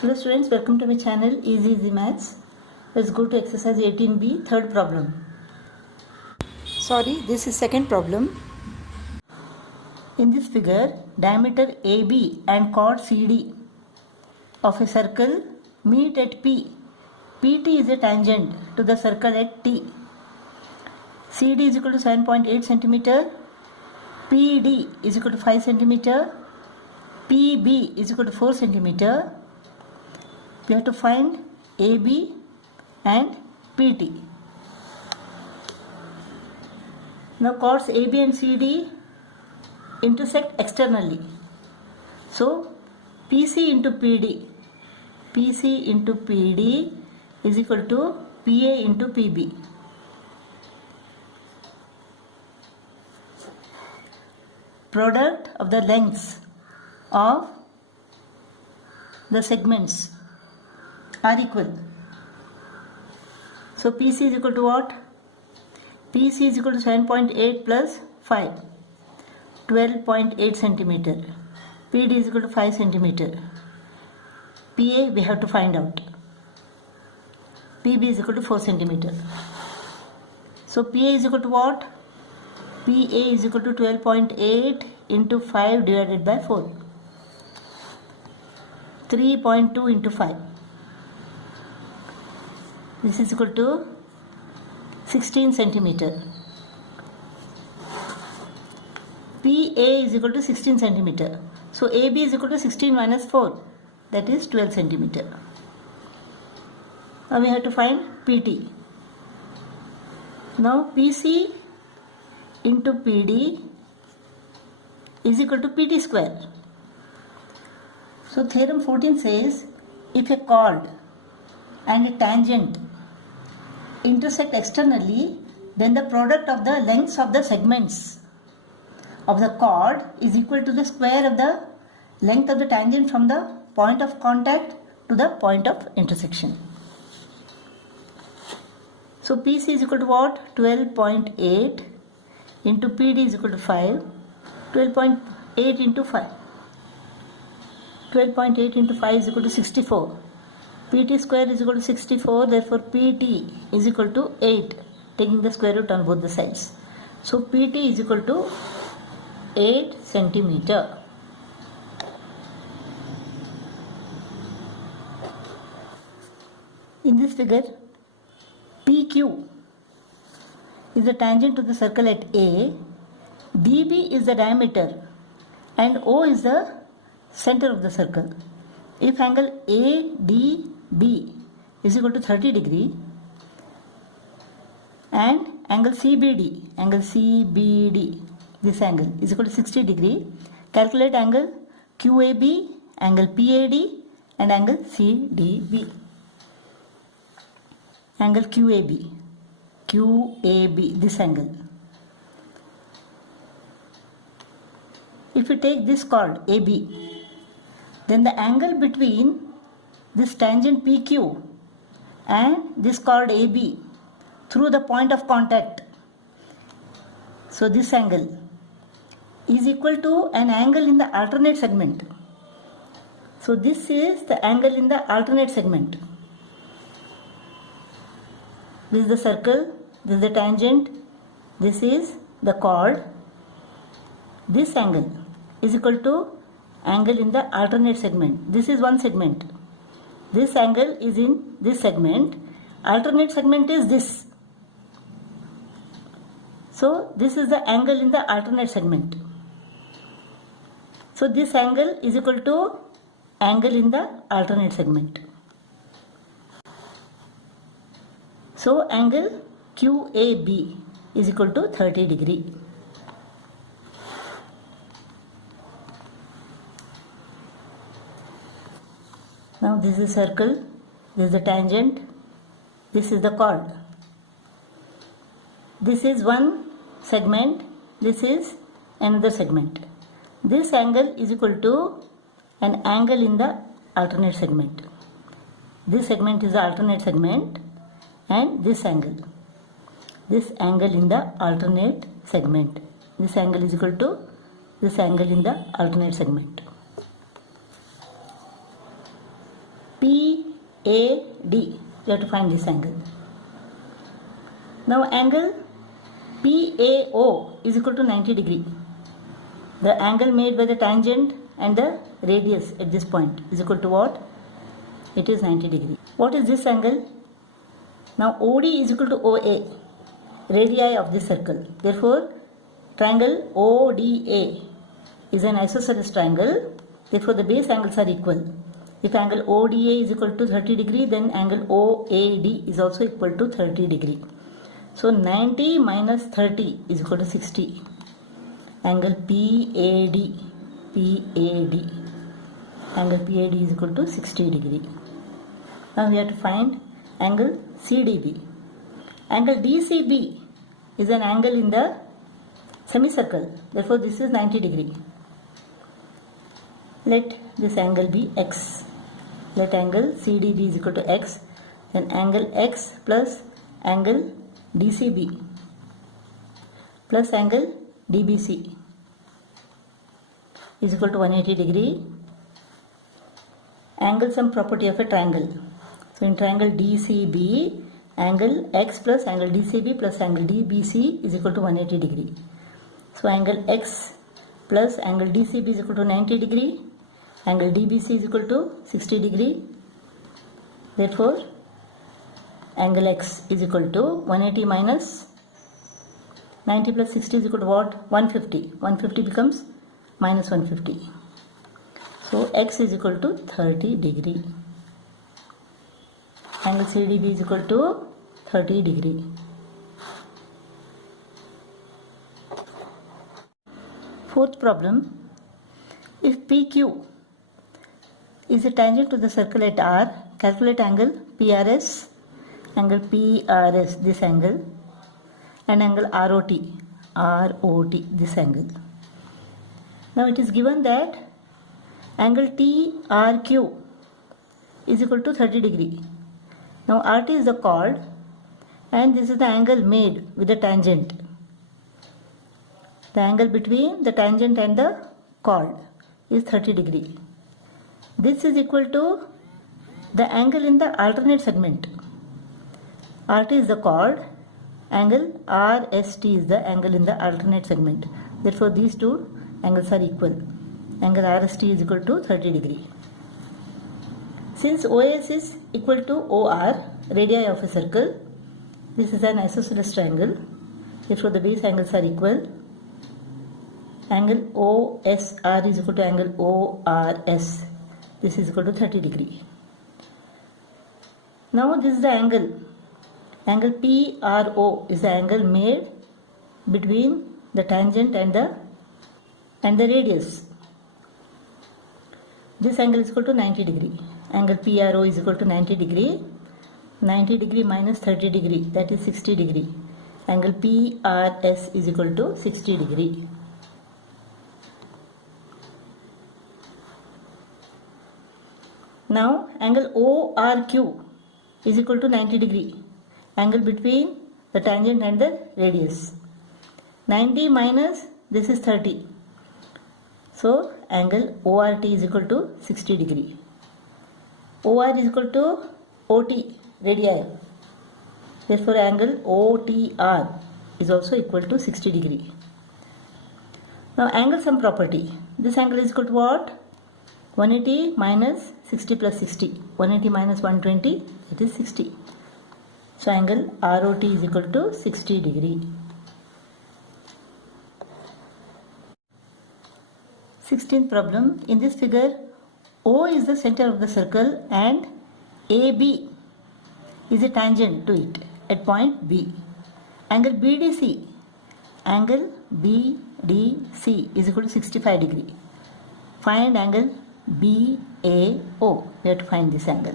Hello students, welcome to my channel Easy Maths. Let's go to exercise 18b, third problem. Sorry, this is second problem. In this figure, diameter AB and chord CD of a circle meet at P. PT is a tangent to the circle at T. CD is equal to 7.8 cm. PD is equal to 5 cm. PB is equal to 4 cm. We have to find AB and PT. Now chords AB and CD intersect externally. So PC into PD is equal to PA into PB. Product of the lengths of the segments are equal. So PC is equal to what? PC is equal to 7.8 plus 5, 12.8 centimeter. PD is equal to 5 centimeter. PA we have to find out. PB is equal to 4 centimeter. So PA is equal to what? PA is equal to 12.8 into 5 divided by 4. 3.2 into 5. This is equal to 16 centimeter. PA is equal to 16 centimeter. So AB is equal to 16 minus 4. That is 12 centimeter. Now we have to find PT. Now PC into PD is equal to PT square. So theorem 14 says if a chord and a tangent intersect externally, then the product of the lengths of the segments of the chord is equal to the square of the length of the tangent from the point of contact to the point of intersection. So PC is equal to what? 12.8 into PD is equal to 5. 12.8 into 5. 12.8 into 5 is equal to 64. PT square is equal to 64, therefore PT is equal to 8, taking the square root on both the sides. So PT is equal to 8 centimeter. In this figure, PQ is the tangent to the circle at A, DB is the diameter and O is the center of the circle. If angle ADB is equal to 30 degree and angle CBD, this angle is equal to 60 degree, calculate angle QAB, angle PAD and angle CDB. Angle QAB, this angle. If we take this chord AB, then the angle between this tangent PQ and this chord AB through the point of contact, so this angle is equal to an angle in the alternate segment. So this is the angle in the alternate segment. This is the circle, this is the tangent, this is the chord. This angle is equal to angle in the alternate segment. This is one segment. This angle is in this segment. Alternate segment is this. So this is the angle in the alternate segment. So this angle is equal to angle in the alternate segment. So angle QAB is equal to 30 degree. Now this is a circle, this is the tangent, this is the chord. This is one segment, this is another segment. This angle is equal to an angle in the alternate segment. This segment is the alternate segment and this angle in the alternate segment. This angle is equal to this angle in the alternate segment. AD. You have to find this angle. Now angle PAO is equal to 90 degree. The angle made by the tangent and the radius at this point is equal to what? It is 90 degree. What is this angle? Now OD is equal to OA, radii of this circle. Therefore, triangle ODA is an isosceles triangle. Therefore, the base angles are equal. If angle ODA is equal to 30 degree, then angle OAD is also equal to 30 degree. So 90 minus 30 is equal to 60. Angle PAD angle PAD is equal to 60 degree. Now we have to find angle CDB. Angle DCB is an angle in the semicircle. Therefore, this is 90 degree. Let this angle be X. Let angle CDB is equal to X. Then angle X plus angle DCB plus angle DBC is equal to 180 degree. Angle sum property of a triangle. So in triangle DCB, angle X plus angle DCB plus angle DBC is equal to 180 degree. So angle X plus angle DCB is equal to 90 degree. Angle DBC is equal to 60 degree. Therefore, angle X is equal to 180 minus 90 plus 60 is equal to what? 150. 150 becomes minus 150. So X is equal to 30 degree. Angle CDB is equal to 30 degree. Fourth problem. If PQ is a tangent to the circle at R, calculate angle PRS, this angle, and angle ROT, this angle. Now it is given that angle TRQ is equal to 30 degree. Now RT is the chord and this is the angle made with the tangent. The angle between the tangent and the chord is 30 degree. This is equal to the angle in the alternate segment. RT is the chord, angle RST is the angle in the alternate segment. Therefore, these two angles are equal. Angle RST is equal to 30 degree. Since OS is equal to OR, radii of a circle, this is an isosceles triangle. Therefore, the base angles are equal. Angle OSR is equal to angle ORS. This is equal to 30 degree. Now this is the angle. Angle PRO is the angle made between the tangent and the radius. This angle is equal to 90 degree. Angle PRO is equal to 90 degree. 90 degree minus 30 degree, that is 60 degree. Angle PRS is equal to 60 degree. Now angle ORQ is equal to 90 degree. Angle between the tangent and the radius. 90 minus this is 30. So angle ORT is equal to 60 degree. OR is equal to OT, radii. Therefore angle OTR is also equal to 60 degree. Now angle sum property. This angle is equal to what? 180 minus 60 plus 60. 180 minus 120, that is 60. So angle ROT is equal to 60 degree. 16th problem. In this figure, O is the center of the circle and AB is a tangent to it at point B. Angle BDC is equal to 65 degree. Find angle BAO. We have to find this angle.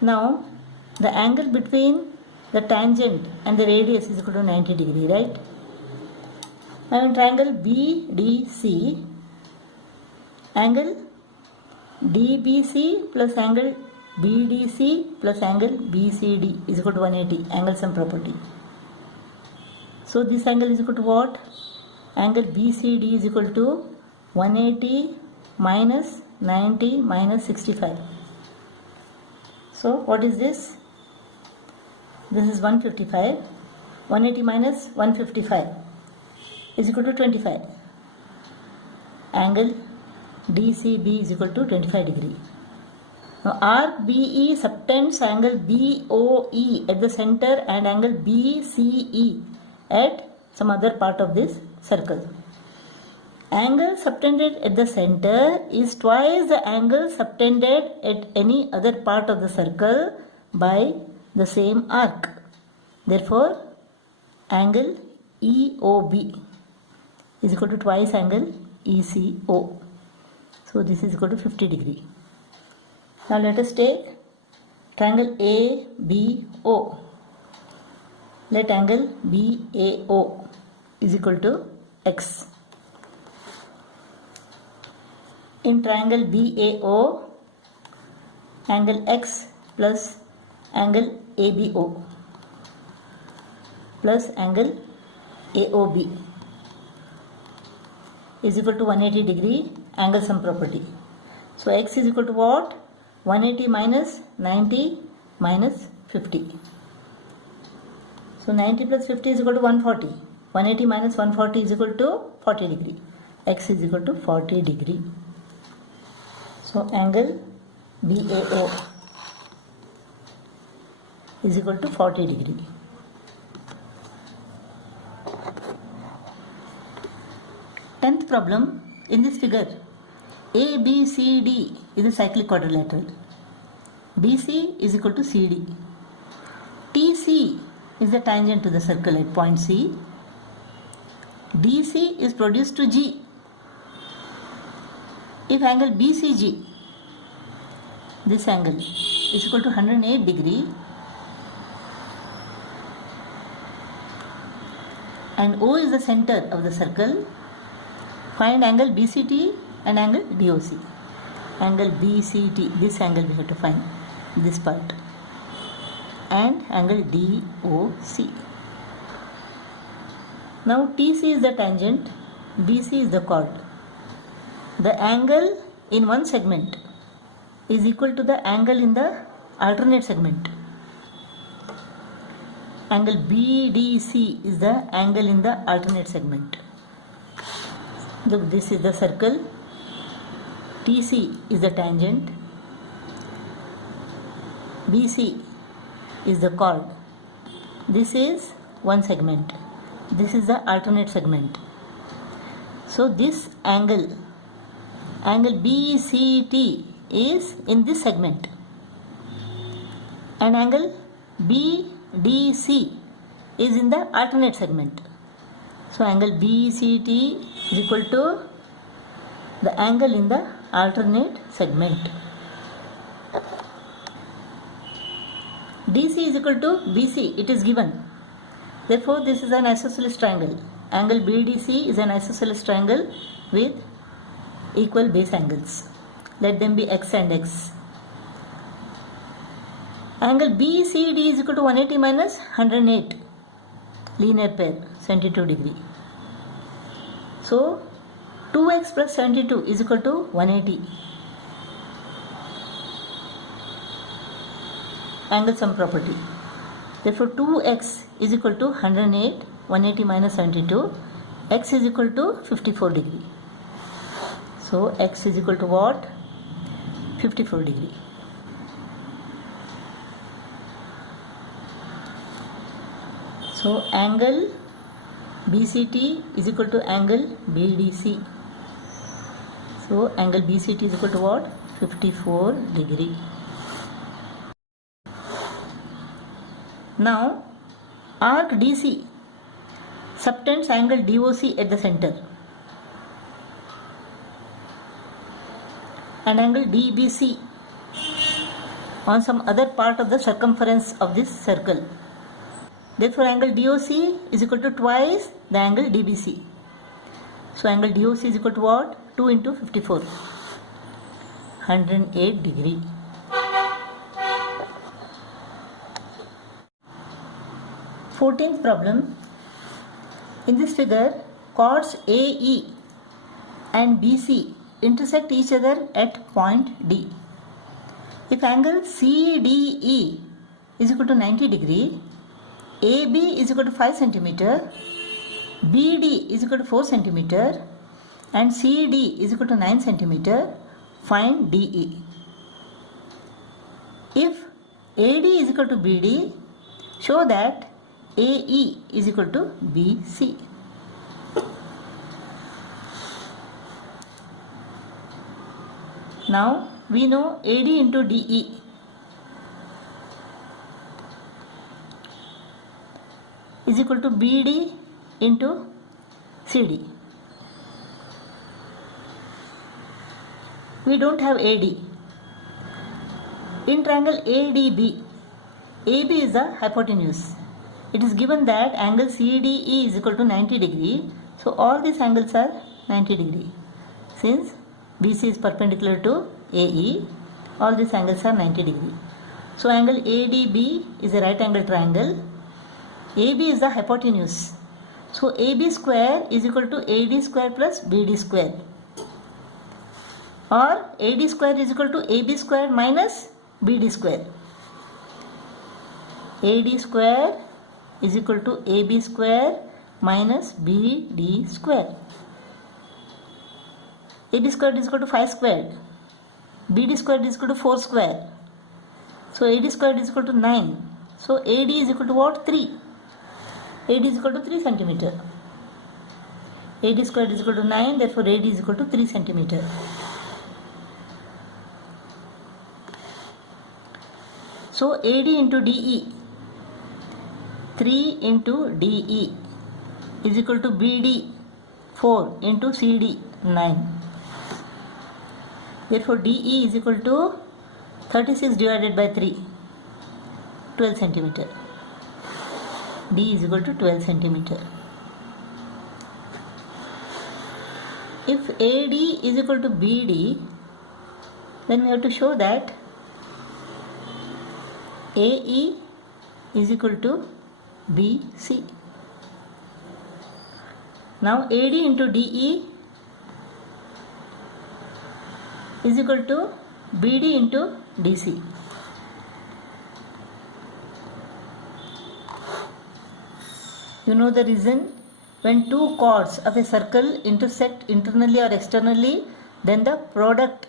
Now the angle between the tangent and the radius is equal to 90 degree, right? Now in triangle BDC, angle DBC plus angle BDC plus angle BCD is equal to 180, angle sum property. So this angle is equal to what? Angle BCD is equal to 180 minus 90 minus 65. So what is this? This is 155. 180 minus 155 is equal to 25. Angle DCB is equal to 25 degree. Now arc BE subtends angle BOE at the center and angle BCE at some other part of this circle. Angle subtended at the center is twice the angle subtended at any other part of the circle by the same arc. Therefore, angle EOB is equal to twice angle ECO. So this is equal to 50 degree. Now let us take triangle ABO. Let angle BAO is equal to X. In triangle BAO, angle X plus angle ABO plus angle AOB is equal to 180 degree angle sum property. So X is equal to what? 180 minus 90 minus 50. So 90 plus 50 is equal to 140. 180 minus 140 is equal to 40 degree. X is equal to 40 degree. So angle BAO is equal to 40 degree. Tenth problem, in this figure, ABCD is a cyclic quadrilateral. BC is equal to CD. TC is the tangent to the circle at point C. DC is produced to G. If angle BCG, this angle, is equal to 108 degree and O is the center of the circle, find angle BCT and angle DOC. Angle BCT, this angle we have to find, this part, and angle DOC. Now TC is the tangent, BC is the chord. The angle in one segment is equal to the angle in the alternate segment. Angle BDC is the angle in the alternate segment. Look, this is the circle. TC is the tangent. BC is the chord. This is one segment. This is the alternate segment. So this angle BCT is in this segment and angle BDC is in the alternate segment. So angle BCT is equal to the angle in the alternate segment. DC is equal to BC, it is given. Therefore this is an isosceles triangle. Angle BDC is an isosceles triangle with equal base angles. Let them be X and X. Angle BCD is equal to 180 minus 108, linear pair, 72 degree. So 2x plus 72 is equal to 180. Angle sum property. Therefore 2x is equal to 108, 180 minus 72. X is equal to 54 degree. So X is equal to what? 54 degree. So angle BCT is equal to angle BDC. So angle BCT is equal to what? 54 degree. Now arc DC subtends angle DOC at the center and angle DBC on some other part of the circumference of this circle. Therefore angle DOC is equal to twice the angle DBC. So angle DOC is equal to what? 2 into 54, 108 degree. Fourteenth problem. In this figure, chords AE and BC intersect each other at point D. If angle CDE is equal to 90 degree, AB is equal to 5 centimeter, BD is equal to 4 centimeter, and CD is equal to 9 centimeter, find DE. If AD is equal to BD, show that AE is equal to BC. Now we know AD into DE. Is equal to BD into CD. We don't have AD. In triangle ADB, AB is the hypotenuse. It is given that angle CDE is equal to 90 degree. So all these angles are 90 degree. Since BC is perpendicular to AE, all these angles are 90 degree. So angle ADB is a right angle triangle. AB is the hypotenuse. So AB square is equal to AD square plus BD square. Or AD square is equal to AB square minus BD square. AD square is equal to AB square minus BD square. AB square is equal to 5 squared. BD square is equal to 4 square. So AD square is equal to 9. So AD is equal to what? 3. AD is equal to 3 centimeter. AD square is equal to 9, therefore AD is equal to 3 centimeter. So AD into DE, 3 into DE is equal to BD, 4 into CD, 9. Therefore DE is equal to 36 divided by 3, 12 centimeter. D is equal to 12 centimeter. If AD is equal to BD, then we have to show that AE is equal to BC. Now AD into DE is equal to BD into DC. You know the reason? When two chords of a circle intersect internally or externally, then the product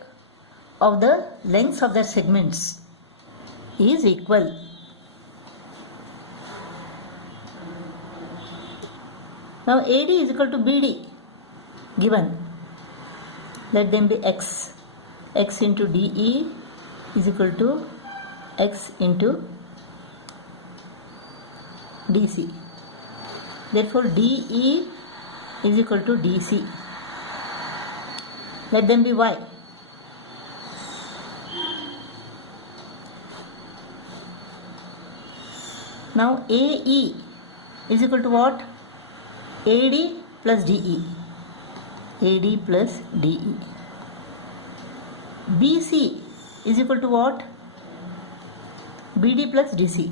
of the lengths of their segments is equal. Now AD is equal to BD given. Let them be X. X into DE is equal to X into DC. Therefore DE is equal to DC. Let them be Y. Now AE is equal to what? AD plus DE. AD plus DE. BC is equal to what? BD plus DC.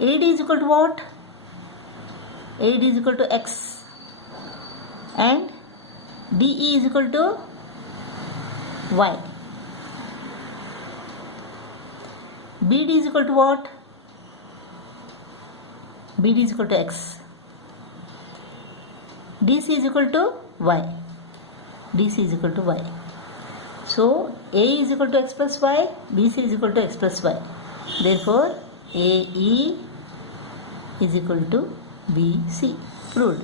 AD is equal to what? AD is equal to X. And DE is equal to Y. BD is equal to what? BD is equal to X. DC is equal to Y. DC is equal to Y. So A is equal to X plus Y, BC is equal to X plus Y. Therefore AE is equal to BC. Proved.